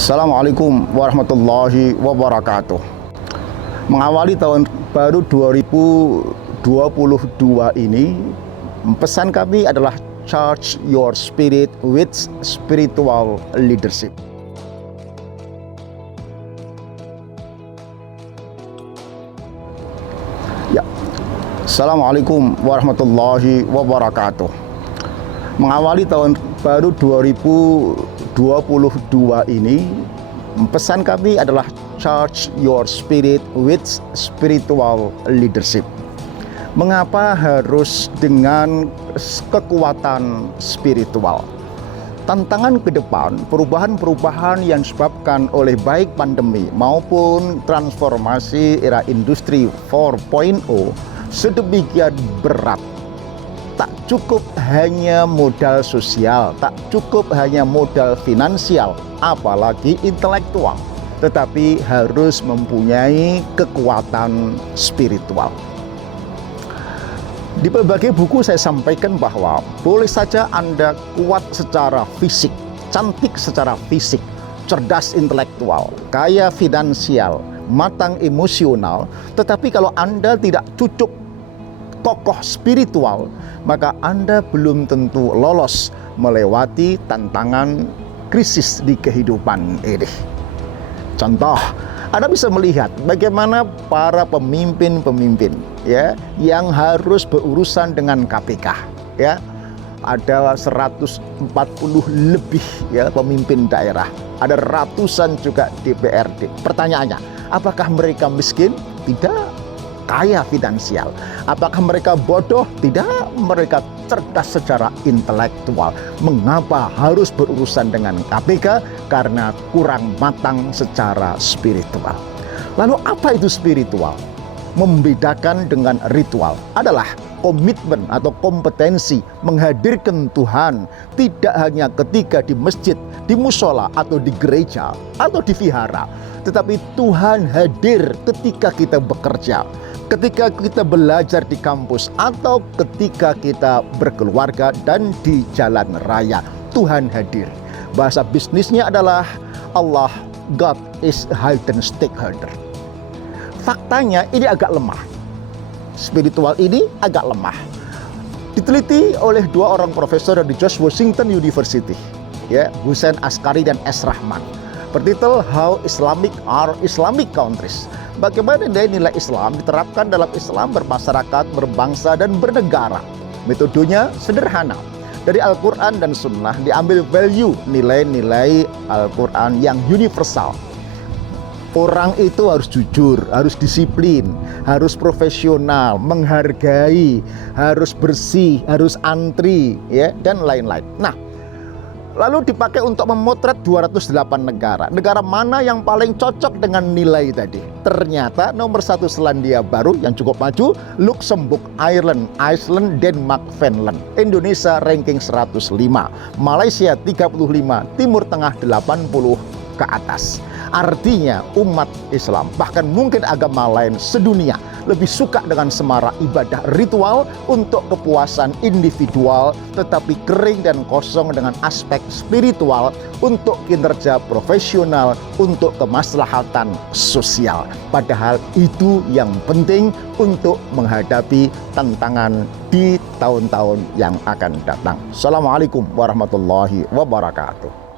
Assalamualaikum warahmatullahi wabarakatuh. Mengawali tahun baru 2022 ini, pesan kami adalah charge your spirit with spiritual leadership. Ya. Assalamualaikum warahmatullahi wabarakatuh. Mengawali tahun baru 2022 ini, pesan kami adalah charge your spirit with spiritual leadership. Mengapa harus dengan kekuatan spiritual? Tantangan ke depan, perubahan-perubahan yang disebabkan oleh baik pandemi maupun transformasi era industri 4.0 sedemikian berat. Tak cukup hanya modal sosial, tak cukup hanya modal finansial, apalagi intelektual, tetapi harus mempunyai kekuatan spiritual. Di berbagai buku saya sampaikan bahwa boleh saja Anda kuat secara fisik, cantik secara fisik, cerdas intelektual, kaya finansial, matang emosional, tetapi kalau Anda tidak cucuk kokoh spiritual, maka Anda belum tentu lolos melewati tantangan krisis di kehidupan ini. Contoh, Anda bisa melihat bagaimana para pemimpin-pemimpin ya yang harus berurusan dengan KPK ya. Ada 140 lebih ya pemimpin daerah, ada ratusan juga DPRD. Pertanyaannya, apakah mereka miskin? Tidak. Kaya finansial. Apakah mereka bodoh? Tidak, mereka cerdas secara intelektual. Mengapa harus berurusan dengan KPK? Karena kurang matang secara spiritual. Lalu apa itu spiritual? Membedakan dengan ritual adalah komitmen atau kompetensi menghadirkan Tuhan tidak hanya ketika di masjid, di musola atau di gereja atau di vihara, tetapi Tuhan hadir ketika kita bekerja, ketika kita belajar di kampus, atau ketika kita berkeluarga dan di jalan raya. Tuhan hadir. Bahasa bisnisnya adalah Allah, God is hidden stakeholder. Faktanya ini agak lemah. Spiritual ini agak lemah. Diteliti oleh dua orang profesor di George Washington University, ya, Hussein Askari dan S. Rahman, bertitel How Islamic Are Islamic Countries. Bagaimana nilai-nilai Islam diterapkan dalam Islam bermasyarakat, berbangsa, dan bernegara. Metodenya sederhana. Dari Al-Quran dan Sunnah diambil value, nilai-nilai Al-Quran yang universal. Orang itu harus jujur, harus disiplin, harus profesional, menghargai, harus bersih, harus antri, ya, dan lain-lain. Nah, lalu dipakai untuk memotret 208 negara. Negara mana yang paling cocok dengan nilai tadi? Ternyata nomor 1 Selandia Baru yang cukup maju, Luxembourg, Ireland, Iceland, Denmark, Finland. Indonesia ranking 105, Malaysia 35, Timur Tengah 80 ke atas. Artinya umat Islam, bahkan mungkin agama lain sedunia, lebih suka dengan semarak ibadah ritual untuk kepuasan individual, tetapi kering dan kosong dengan aspek spiritual untuk kinerja profesional, untuk kemaslahatan sosial. Padahal itu yang penting untuk menghadapi tantangan di tahun-tahun yang akan datang. Assalamualaikum warahmatullahi wabarakatuh.